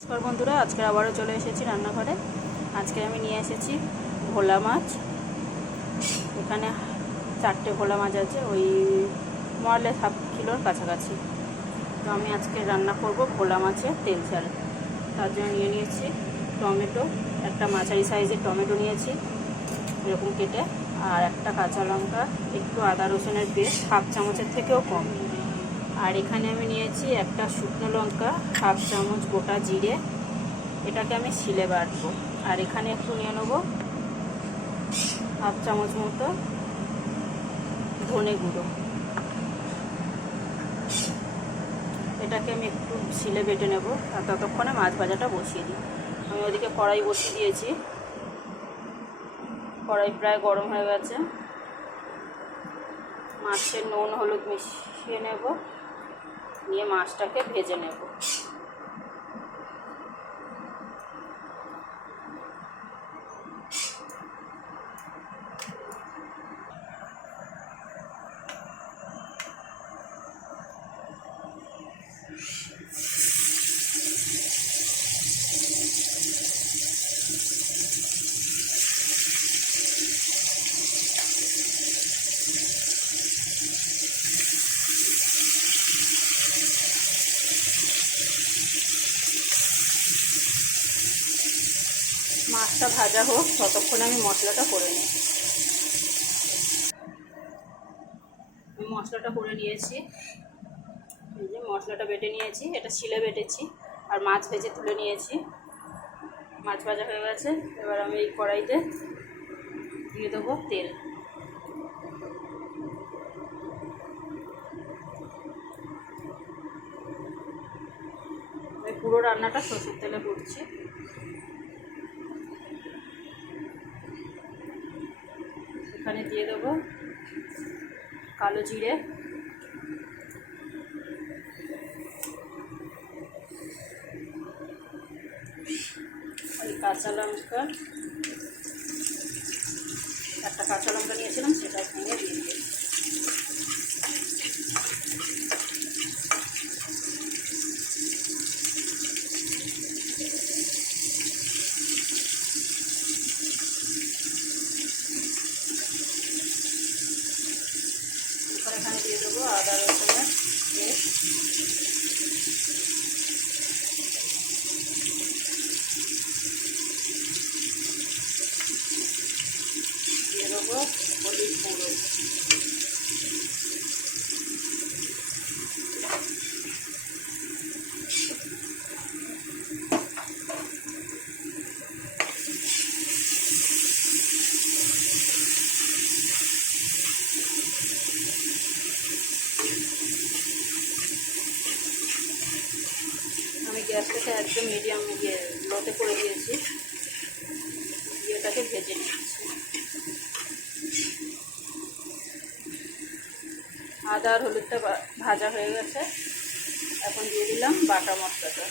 নমস্কার বন্ধুরা, আজকে আবারও চলে এসেছি রান্নাঘরে। আজকে আমি নিয়ে এসেছি ভোলা মাছ। এখানে 4টে ভোলা মাছ আছে, ওই মরলে হাফ কিলোর কাছাকাছি। তো আমি আজকে রান্না করব ভোলা মাছের তেল ঝাল। তার জন্য নিয়ে নিয়েছি টমেটো, একটা মাঝারি সাইজের টমেটো নিয়েছি এরকম কেটে, আর একটা কাঁচা লঙ্কা, একটু আদা রসুনের পেস্ট হাফ চামচের থেকেও কম। আর এখানে আমি নিয়েছি একটা শুকনো লঙ্কা, হাফ চামচ গোটা জিরে, এটাকে আমি শিলে বাটবো। আর এখানে একটু নিয়ে নেবো হাফ চামচ মতো ধনে গুঁড়ো, এটাকে আমি একটু শিলে বেটে নেব। আর ততক্ষণে মাছ ভাজাটা বসিয়ে দিই। আমি ওদিকে কড়াই বসিয়ে দিয়েছি, কড়াই প্রায় গরম হয়ে গেছে। মাছের নুন হলুদ মিশিয়ে নেব, নিয়ে মাছটাকে ভেজে নেব। মাছটা ভাজা হোক, ততক্ষণে আমি মশলাটা করে নিই। আমি মশলাটা করে নিয়েছি, এই যে মশলাটা বেটে নিয়েছি, এটা শিলে বেটেছি। আর মাছ ভেজে তুলে নিয়েছি, মাছ ভাজা হয়ে গেছে। এবার আমি এই কড়াইতে দিয়ে দেবো তেল। আমি পুরো রান্নাটা সরষের তেলে করছি। এখানে দিয়ে দেবো কালো জিরে, ওই কাঁচা লঙ্কা, একটা কাঁচা লঙ্কা নিয়েছিলাম সেটা ভেঙে দিয়ে দিই। এখানে দিয়ে দেবো আদা রসুনের পেস্ট, দিয়ে দেবো হলুদ গুঁড়ো, আমি গ্যাসটাকে একদম মিডিয়াম লোতে করে দিয়েছি, এটাকে ভেজে নিচ্ছি। আদা আর হলুদটা ভাজা হয়ে গেছে, এখন দিয়ে দিলাম বাটা মশলাটা।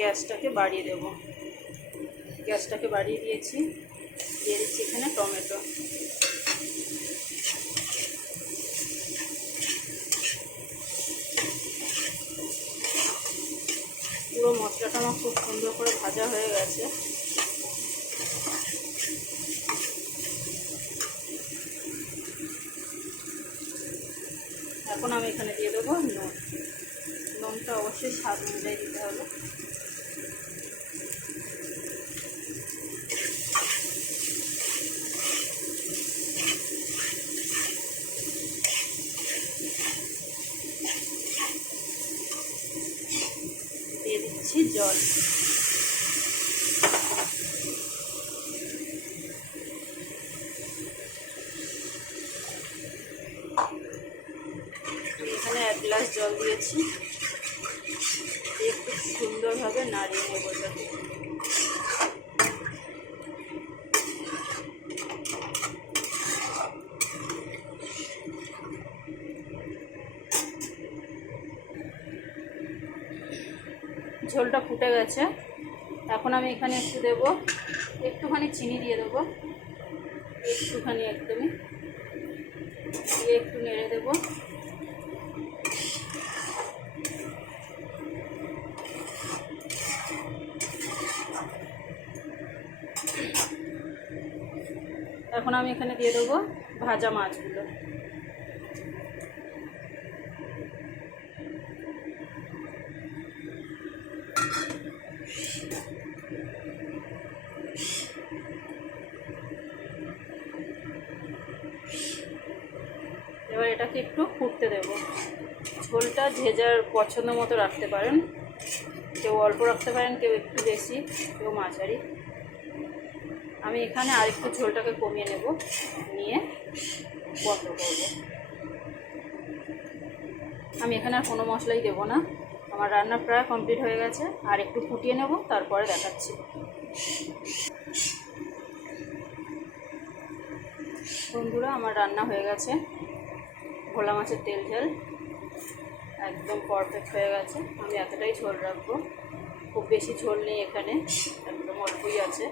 গ্যাসটাকে বাড়িয়ে দেব, গ্যাসটাকে বাড়িয়ে দিয়েছি। দিয়ে দিচ্ছি এখানে টমেটো, পুরো মশলাটা আমার খুব সুন্দর করে ভাজা হয়ে গেছে। এখন আমি এখানে দিয়ে দেবো নুন। নুনটা অবশ্যই স্বাদ অনুযায়ী দিতে হবে। দিয়ে দিচ্ছি জল। এখানে 1 গ্লাস জল দিয়েছি, দিয়ে খুব সুন্দরভাবে নাড়িয়ে নেব এটাকে। ঝোলটা ফুটে গেছে। এখন আমি এখানে একটু দেবো, একটুখানি চিনি দিয়ে দেবো, একটুখানি একদমই দিয়ে একটু নেড়ে দেবো। এখন আমি এখানে দিয়ে দেবো ভাজা মাছগুলো। এবার এটাকে একটু ফুটতে দেব। ঝোলটা যে যার পছন্দ মতো রাখতে পারেন, কেউ অল্প রাখতে পারেন, কেউ একটু বেশি, কেউ মাঝারি। আমি এখানে আরেকটু ঝোলটাকে কমিয়ে নেব, নিয়ে বন্ধ করব। আমি এখানে আর কোনো মশলাই দেবো না। আমার রান্না প্রায় কমপ্লিট হয়ে গেছে, আর একটু ফুটিয়ে নেব, তারপরে দেখাচ্ছি। বন্ধুরা, আমার রান্না হয়ে গেছে। ভোলা মাছের তেল ঝাল একদম পারফেক্ট হয়ে গেছে। আমি এতটাই ঝোল রাখবো, খুব বেশি ঝোল নেই এখানে, একদম অল্পই আছে।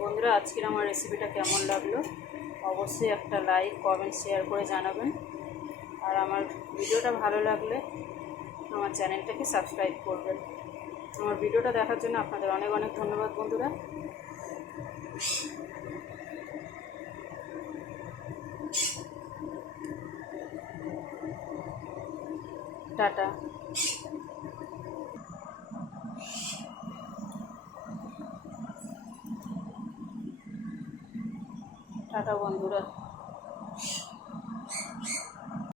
বন্ধুরা, আজকের আমার রেসিপিটা কেমন লাগলো অবশ্যই একটা লাইক, কমেন্ট, শেয়ার করে জানাবেন। আর আমার ভিডিওটা ভালো লাগলে আমার চ্যানেলটাকে সাবস্ক্রাইব করবেন। আমার ভিডিওটা দেখার জন্য আপনাদের অনেক অনেক ধন্যবাদ বন্ধুরা। টাটা। টাটা বন্ধুরা।